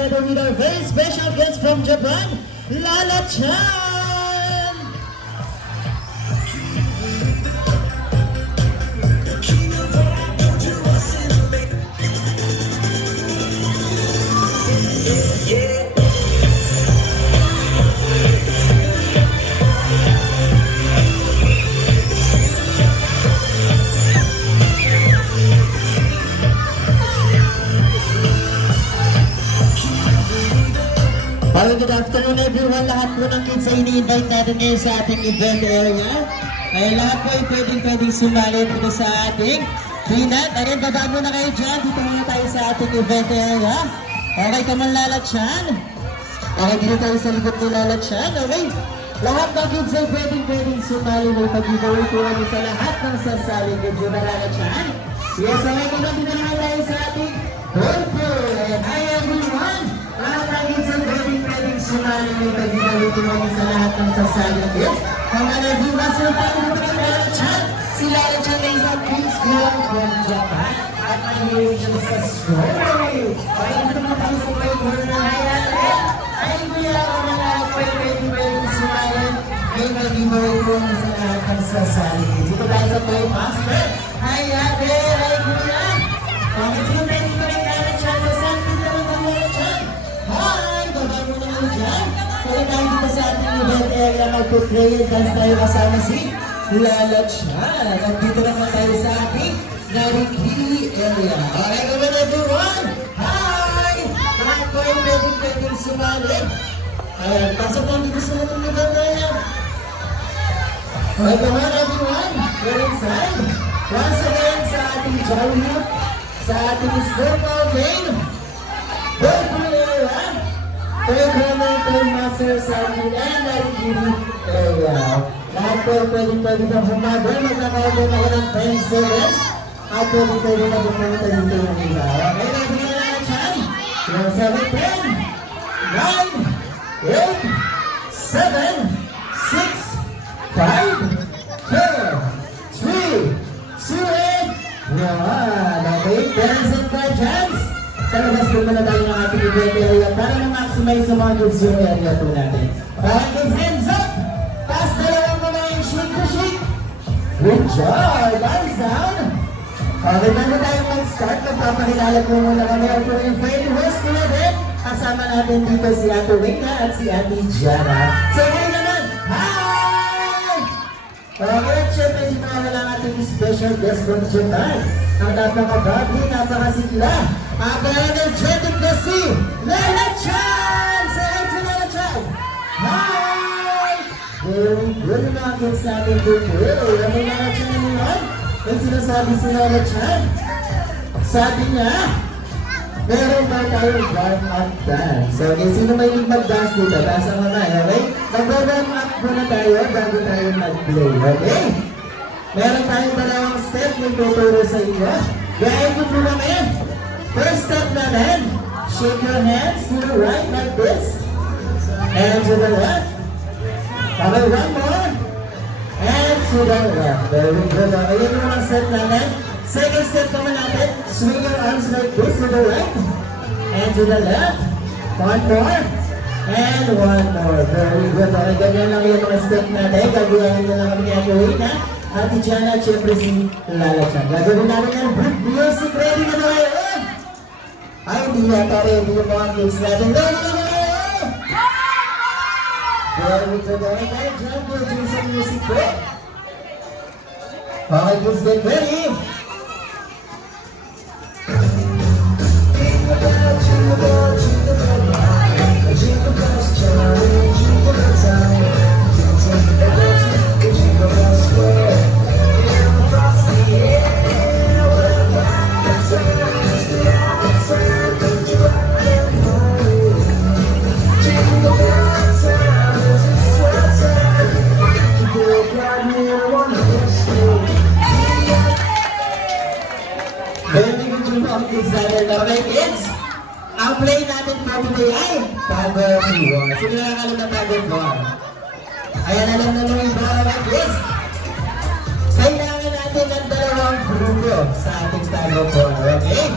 together with our very special guest from Japan, Lala Chan! Good afternoon everyone, lahat po ng kids ay ini-invite natin ngayon sa ating event area. Ay lahat po ay pwedeng sumali dito sa ating Trinad. Ayun, baba muna kayo dyan, dito muna tayo sa ating event area. Okay ka man Lala Chan? Okay, dito tayo sa likod ni Lala Chan. Okay, lahat ng kids ay pwedeng sumali. May pag-giveaway po kami sa lahat ng sasali kids. Yun na Lala Chan? Yes, okay ka man, dito naman tayo sa ating Whirlpool. And hi everyone! Lahat ng kids ay pwedeng sumali. May pag-giveaway po kami sa lahat ng sasali kids. Come on everyone, sila tayo dito kay Lala Chan. Si Lala Chan ay isang kids girl from Japan. At mahilig siya sa strawberry. Okay, dito naman tayo sa Whirlpool na hayan. Ay, kuya, ako na lahat po ay pwedeng sumali. May pag-giveaway po kami sa lahat ng sasali kids. Dito tayo sa Toy Master. Hi, ate! Hi, kuya! Okay, sino tayo dito kay Lala Chan? Sa saan dito naman tayo Lala Chan? Hi! Baba mo naman dyan. Kaya tayo dito sa ating event area. Mag-play and dance tayo kasama si Lala Chan. Nandito naman tayo sa ating Narikili area. Okay, come on everyone! Hi! Lahat po ay pwedeng sumali. Ayan, pasok lang dito sa ating event area. Okay, come on everyone! We're inside. Once again sa ating Jolly, sa ating Snowball Game, Whirlpool area, Toy Corner, Toy Master, sa ating Narikili area. Lahat po pwedeng na humagal, magkakaroon ako ng 10 seconds, at pwedeng na pumunta dito yung iba. Okay, nagiging na lang siya. 7, 10, 9, 8, 7, 6, 5, 4, 3, 2, and 1. Okay, parents and guardians, sa labas po muna tayo ng ating event area para ma-maximize sa mga kids yung area po natin. Okay, kids, hands up! Taas dalawang mga yung shake to shake. Good job! Hands down! Okay, bago tayo mag-start, magpapakilala po muna kami ang po yung friendly host ko natin. Kasama natin dito si Ate Wena at si Ate Jana. So, ngayon naman, hi! Okay, at syempre, si mga walang ating special guest from Japan. Ang napaka-bubbly, napakasigla, napaka-energetic na si Lala Chan! Say hi to Lala Chan! Hi! Very good yung mga kids natin dito. Ano yung Lala Chan naman? Yung sinasabi si Lala Chan, sabi niya, meron ba tayong warm-up dance? So, okay, sino may mag-dance dito? Taas ang kamay, okay? Mag-warm up muna tayo bago tayo mag-play, okay? Meron tayong dalawang step na tuturo sa inyo. Gaya ko po kami. First step natin, shake your hands to the right like this. And to the left. Okay, one more. And to the left. Very good. Okay, yun yung mga step natin. Second step naman natin, swing your arms like this to the right. And to the left. One more. And one more. Very good. Okay, ganyan lang yung mga step natin. Gagawin na lang kami gagawin na. Ate Jana, syempre si Lala Chan. Gagawin namin yung brick music. Ready na ba kayo? Ay, hindi yata ready yung mga kids natin. Ready na ba kayo? Very good. Okay, tayo dyan po dyan sa music po. Okay, kids, get ready. Okay, kids, ang play natin po today ay Tug of War. Sino nakakalam ng Tug of War? Ayan, alam na nung iba mga kids. Kailangan natin ng dalawang grupo sa ating Tug of War, okay?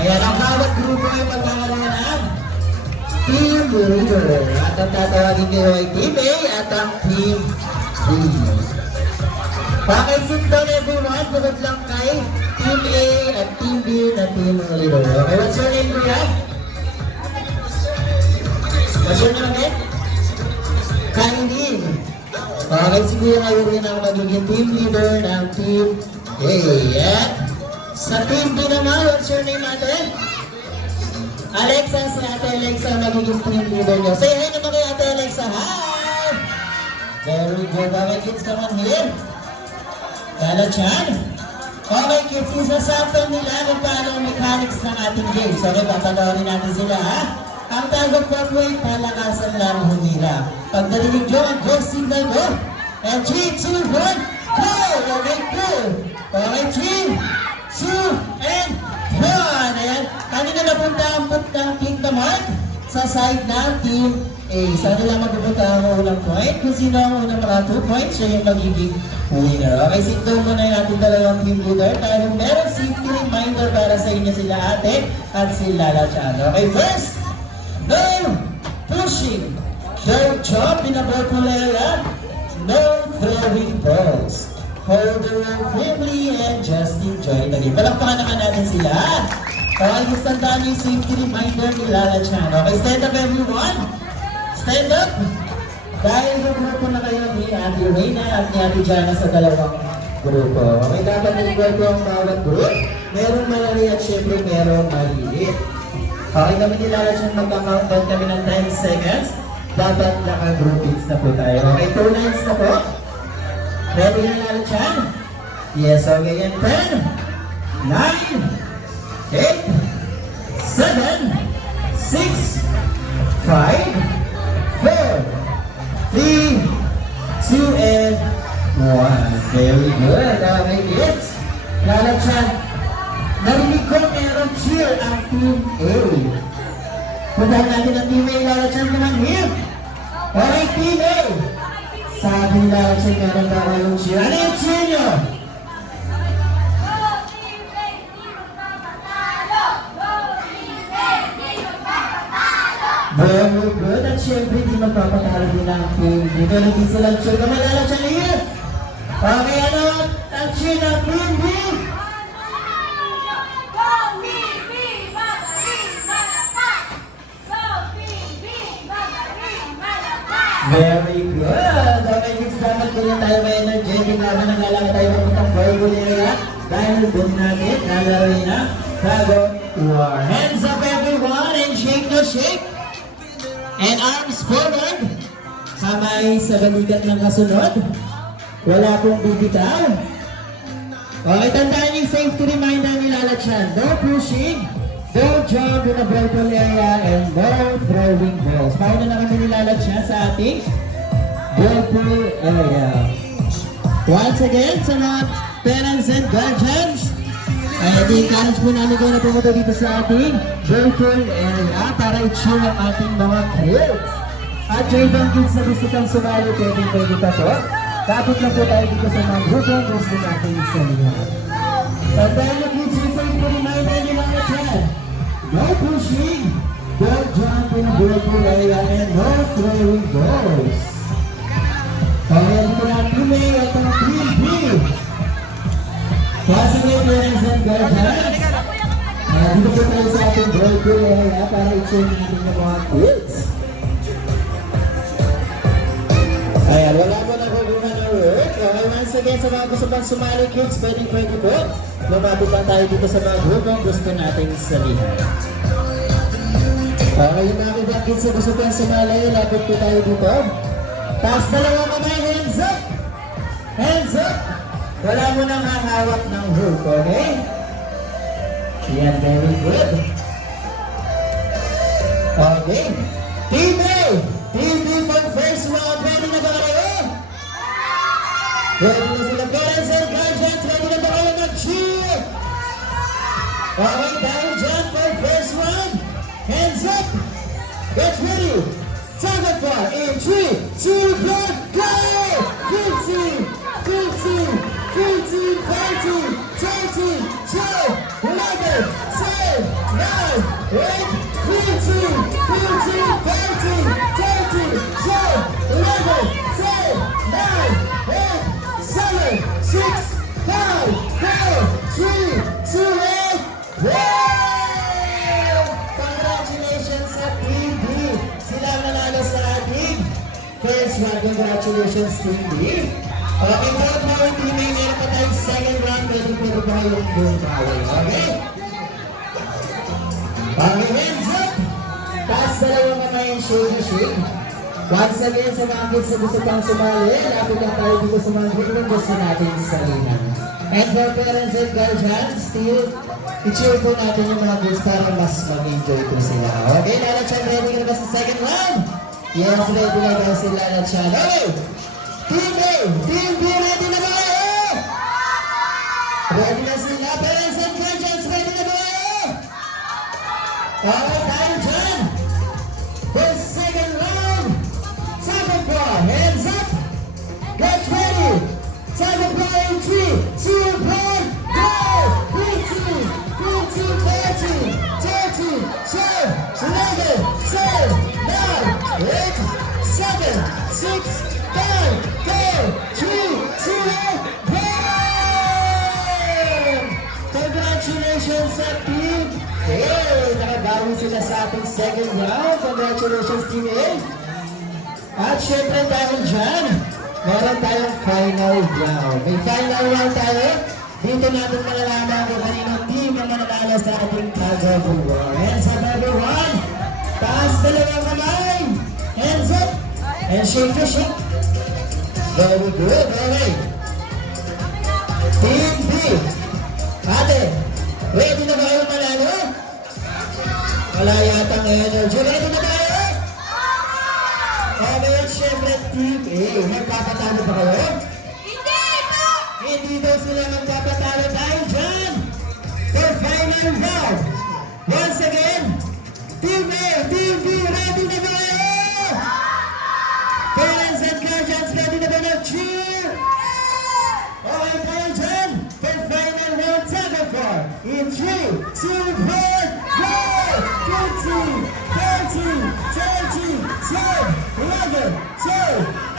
Ayan, ang bawat grupo ay magkakaroon ng Team Leader. At ang tatawagin kayo ay Team A at ang Team B. Pakisit down everyone, bukod lang kay Team A at Team B na Team Leader. Okay, what's your name, Kuya? What's your name again? Kainin. Okay, si Kuya ngayon rin ang magiging Team Leader ng Team A. At sa Team B naman, what's your name, ate? Alexa, si Ate Alexa ang magiging Team Leader nyo. Say hi naman kay Ate Alexa. Hi! Very good. Okay, kids, come on here. Lala Chan. Okay, kids, isasample nila kung paano ang mechanics ng ating game. So, okay, papanoorin natin sila, ha? Ang tagong pathway, palakasan lang humira. Pag narinig nyo ang go signal mo, and 3, 2, 1, go! Okay, go! Okay, 3, 2, and 1. Ayan. Kanina napunta ang put ng pick the mark sa side ng Team A. Sa nila magpupunta ang unang point. Kung sino ang unang mga 2 points, siya yung magiging winner. Okay, sinto muna yung ating dalawang team leader. Dahil meron safety reminder para sa inyo sila ate at si Lala Chan. Okay, first, no pushing, no jump in the purple area, no throwing balls. Hold the rope firmly and just enjoy the game. Palakpakan naman natin sila. Okay, gusto tandaan yung safety reminder ni Lala Chan. Okay, stand up everyone. Stand up. Dahil grupo na kayo ni Ate Reyna at ni Ate Jana sa dalawang grupo. Okay, dapat nag-equal ko ang bawat group. Merong malaki at syempre merong maliit. Okay, kami ni Lala Chan magkakountdown kami ng 10 seconds. Dapat naka-groupings na po tayo. Okay, 2 lines na po. Ready na Lala Chan? Yes, okay. And 10, 9, 8, 7, 6, 5, 4, 3, 2, and 1. Very good. Okay, kids. Lala Chan, narinig ko merong cheer ang Team A. Puntahan natin ang Team A. Lala Chan naman here. Okay, Team A. Sabi ni Lala Chan, meron daw kayong cheer. Ano yung cheer nyo? Very good. At syempre, di magpapatalo din ang team. Dito naging silang cheer. Kamalala siya na yun. Okay, ano? Ang cheer ng Team B. Very good. Okay, kids, dapat ganyan tayo may energetic naman naglalakad tayo papuntang purple area. Dahil doon natin, nalaroin na Tago War. Hands up everyone and shake no shake. And arms forward. Kamay sa balikat ng kasunod. Wala pong bibitaw. Okay, tandaan yung safety reminder ni Lala Chan. No pushing, don't jump in the purple area, and no throwing balls. Pauna na kami ni Lala Chan sa ating purple area. Once again, sa mga parents and guardians, ay i-encourage po namin kayo na pumunta dito sa ating purple area para i-cheer ang ating mga kids. At yung ibang kids na gusto kang sumali, pwede pa po. Kapit na po tayo dito sa mga grupo ang gusto natin sa inyo. Tandaan nyo kids, yung safety reminder nyo mga chan. No pushing, don't jump in the purple area, and no throwing balls. Kaya dito na Team A at ang Team B. Possibly parents and guardians. Dito po tayo sa ating purple area para i-check natin ng mga kids. Ayan, wala po na po na work. Okay, once again, sa mga gusto pang sumali kids, pwede po. Lumapit lang tayo dito sa mga group ang gusto natin salihan. Okay, yung mga ibang kids na gusto pang sumali, lapit po tayo dito. Taas dalawa kamay, hands up! Hands up! Wala mo nang hahawak ng hook, okay? Yan, very good. Okay. Team A! Team B for first round. Ready na ba kayo? Ready na sila parents and guardians. Ready na ba kayo mag-cheer? Okay, dahil dyan for first round. Hands up! Get ready! Tag it for in 3, 2, 1, go! 15, 15, 15, 14, 13, 12, 11, 10, 9, 8, Congratulations sa Team B! Sila ang nanalo sa ating first round. Congratulations, Team B! Okay, proud mo yung team A. Meron pa tayong second round. Pwede pa kayong buong power. Okay? Okay, hands up! Taas dalawang kamay and shake a shake. Once again, sa mga kids na gusto pang sumali, lapit na tayo dito sa mga kids na gusto natin sa linan. And for parents and guardians, still, i-cheer po natin yung mga kids para mas mag-enjoy po sila. Okay, Lala Chan, ready ka na ba sa second round? Yes, ready na ba si Lala Chan? Okay! Team A! Team B, ready na ba kayo? Ready na sila, parents and guardians, ready na ba kayo? Okay, tayo dyan! For second round, second ball, hands up, get ready, second ball in 3, 2, 1, go! 15, 15, 13, 13, 12, 11, 12, 9, 8, 7, 6, 5, 4, 3, 2, 1, boom! Congratulations sa team! Hey, nakabawi sila sa ating second round. Congratulations, Team A. At syempre dahil dyan, meron tayong final round. May final round tayo. Dito natin malalaman kung kaninong team ang mananalo sa ating Tag of War. Hands up, everyone! Taas dalawang kamay! Hands up! And shake to shake. Very good. Okay. Team B. Ate, ready na ba kayo manalo? Wala yatang energy. Ready na tayo? Okay, at syempre, Team A. Magpapatalo ba kayo? Hindi po! Hindi daw sila magpapatalo tayo dyan. For final round. Once again, Team A, Team B, ready na ba kayo? Parents and guardians, ready na ba mag-cheer? Okay, tayo dyan. For final round, second floor. In 3, 2, 1, go! 15, 13, 13, 12, 11, 12,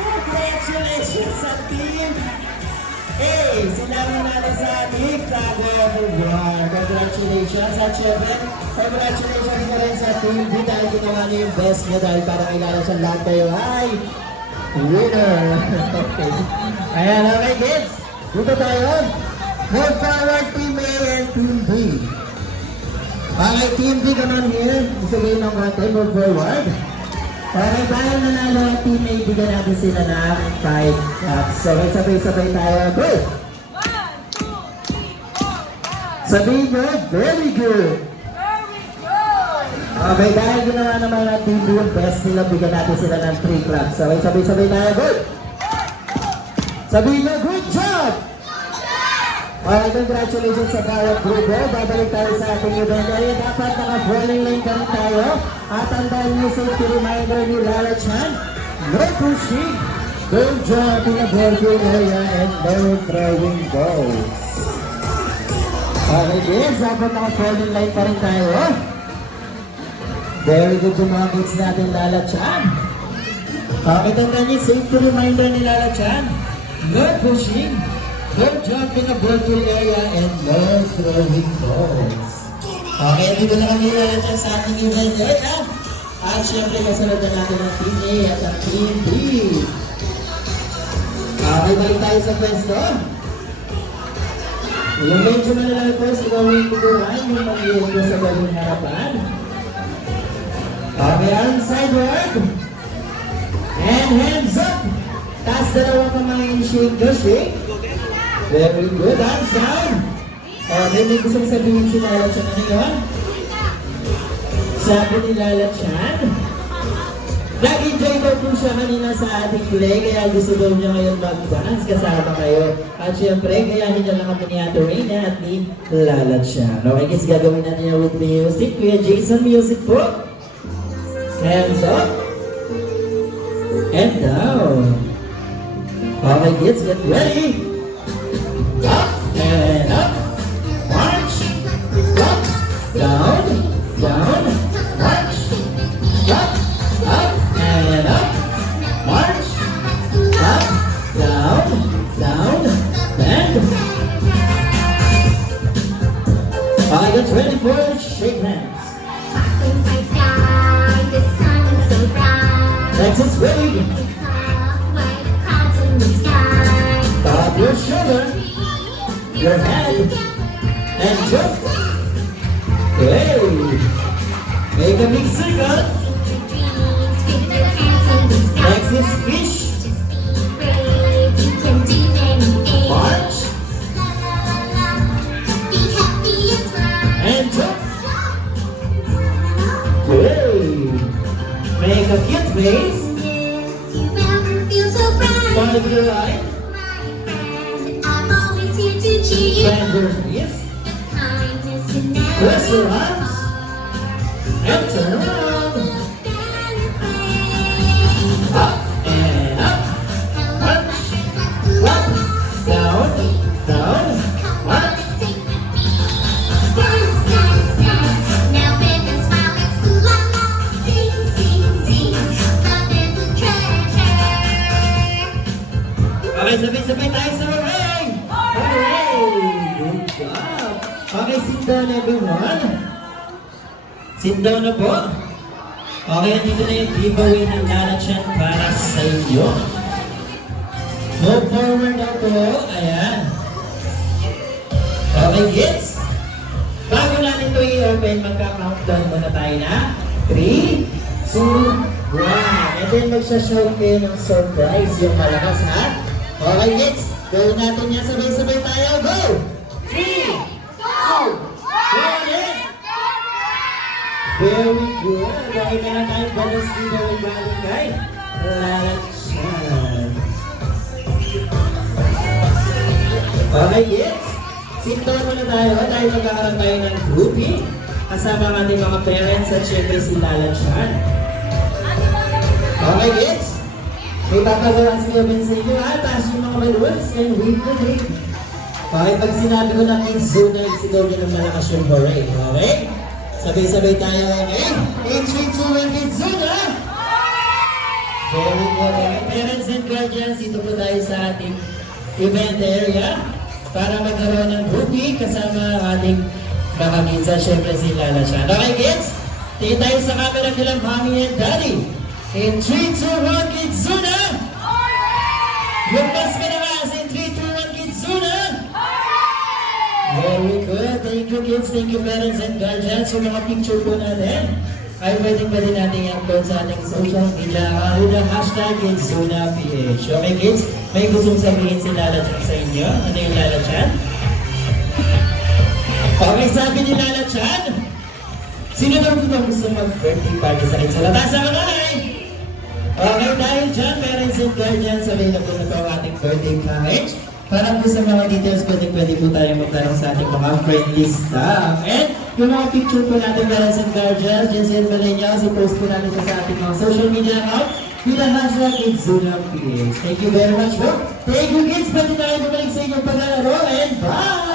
Congratulations sa team! Hey, sila ang nanalo sa ating Tag of War. Congratulations! At syempre, congratulations na rin sa team B dahil ginawa niyo yung best niya dahil para kilala siya lahat kayo ay winner! Okay. Ayan, okay kids! Dito tayo. Move forward, Team A and Team B. Okay, Team B, come on here. Isabihin ng konti, move forward. Okay, dahil nanalo ang Team A, bigyan natin sila ng 5 claps. So, sabay-sabay tayo. Go! 1, 2, 3, 4, 5. Sabihin nyo, very good. Very good! Okay, dahil ginawa naman ang Team B yung best nila, bigyan natin sila ng 3 claps. So, sabay-sabay tayo. Good! Sabihin nyo, good job! Okay, congratulations sa bawat grupo. Babalik tayo sa ating event area. Dapat naka-falling lane ka rin tayo. At tandaan niyo safety reminder ni Lala Chan. No pushing, don't jump in the ballfield area, and no throwing balls. Okay, kids. Dapat naka-falling lane pa rin tayo. Very good yung mga kids natin, Lala Chan. Okay, tandaan niyo safety reminder ni Lala Chan. No pushing, don't jump in the ballfield area, and no throwing balls. Okay, dito na kami Lala Chan sa ating event area. At syempre, kasunod na natin ang Team A at ang Team B. Okay, balik tayo sa pwesto. Yung medyo malalaki po, si gawin tuturan yung pag-iwan ko sa gawin harapan. Okay, arm sideward. And hands up. Taas dalawang kamay and shake the shake. Very good, arms down. Okay, may gusto sabihin si Lala Chan. Ano yun? Sabi ni Lala Chan, nag-enjoy daw po siya kanina sa ating play, kaya gusto daw niya ngayon mag-dance kasama kayo. At syempre, gayahin niya lang kami ni Ate Reyna at ni Lala Chan. Okay, guys, gagawin natin yan with music. Kuya Jason, music po. Hands up. And down. Okay, kids, get ready. Up and up. March. Up, down, down. March. Up, up, and up. March. Up, down, down, bend. Okay, get ready for it. Shake hands. Next is ready. Pop your shoulder, your head, and jump. Hey! Make a big circle. Next is fish. March. And jump. Hey! Make a cute face. Follow your right. Bend your knees. Press your arms. And turn around. Up and up. March. Up. Down. Down. March. Okay, sabay-sabay tayo sa hooray! Hooray! Good job! Okay, sit down everyone. Sit down na po. Okay, nandito na yung giveaway ng Lala Chan para sa inyo. Move forward na po. Ayan. Okay, kids. Bago natin ito i-open, magka-countdown muna tayo na. 3, 2, 1. And then magsha-shout kayo ng surprise yung malakas, ha? Okay, kids. Gawin natin yan. Sabay-sabay tayo. Go! 3, 2, 1, very good. Okay, meron tayong bonus dito ng galing kay Lala Chan. Okay, kids. Sit-down muna tayo. Dahil magkakaroon tayo ng groupie. Kasama ang ating mga parents at syempre si Lala Chan. Okay, kids. May papagawa sila din sa inyo. Taas yung mga balloons and wave the wave. Okay, pag sinabi ko ng kids, zona, sigaw nyo ng malakas yung hooray. Okay? Sabay-sabay tayo, okay? In 3, 2, 1, kids, zona! Very good. Okay, parents and guardians, dito po tayo sa ating event area para magkaroon ng groupie kasama ang ating mga kids at syempre si Lala Chan. Okay, kids? Tingin tayo sa camera nila, mommy and daddy. In 3, 2, 1, kids, zona! Yung mas manakas, in 3, 2, 1, kids, zona! Very good. Thank you, kids. Thank you, parents and guardians. Yung mga picture po natin ay pwedeng natin i-upload sa ating social media with the hashtag KidsZonaPH. Okay, kids? May gustong sabihin si Lala Chan sa inyo. Ano yung Lala Chan? Okay, sabi ni Lala Chan, sino daw po gusto mag-birthday party sa akin? Sa latas ang kamay! Okay, dahil dyan, parents and guardians, available na po ang ating birthday package. Para po sa mga details, pwede po tayo magtanong sa ating mga friendly staff. And yung mga picture po natin, parents and guardians, Jensen Millennials, i-post po natin sa ating mga social media account with the hashtag KidsZonaPH. Thank you very much po. Thank you, kids. Pwede tayo bumalik sa inyong paglalaro and bye!